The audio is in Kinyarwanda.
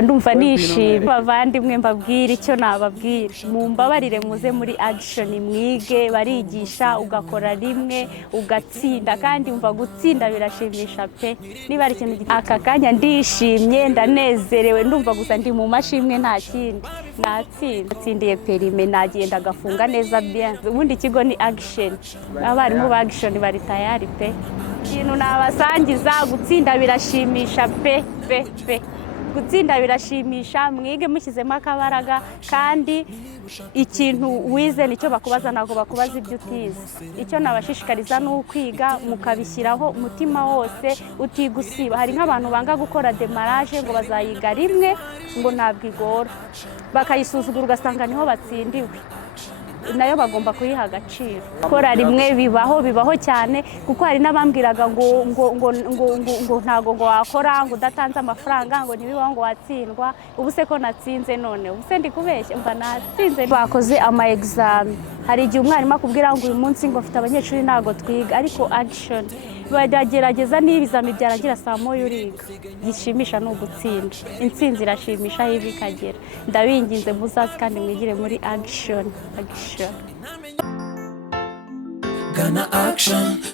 ndumva nishimye. Bavandimwe mbabwira icyo nababwira, mumbabarire muze muri action mwige, barigisha ugakora rimwe ugatsinda, kandi umva gutsinda birashimisha pe. Niba ari ikintu aka kanya ndishimye ndanezerewe, ndumva gusa ndi mu mashimwe nta kindi. Natsindiye perime, nagenda gafunga neza bien. Ubundi ikigo ni action, abarimu ba action bari tayari pe. Ikintu nabasangiza, gutsinda birashimisha pe. Gutsinda birashimisha, mwige mushyizemo akabaraga, kandi ikintu wize nicyo bakubaza, ntabwo bakubaza ibyo utize. Icyo nabashishikariza ni ukwiga mukabishyiraho umutima wose utigusiba. Hari nk'abantu banga gukora demarage ngo bazayiga rimwe ngo ntabwo igora, bakayisuzugura ugasanga niho batsindiwe. Nayo bagomba kuyiha agaciro. Gukora rimwe bibaho cyane, kuko hari n'abambwiraga ngo ntago ngo wakora ngo udatanze amafaranga ngo ntibibaho ngo watsindwa. Ubu se ko natsinze none, ubu se ndi kubeshya, mba natsinze. Bakoze ama exam, hari igihe umwarimu akubwira ngo uyu munsi ngo mfite abanyeshuri ntago twiga, ariko action baragerageza n'ibizami byarangira saa moya uriga. Gishimisha no gutsinda, intsinzi irashimisha hivi kagera. Ndabinginze muzazi kandi mwigire muri action. Gana action.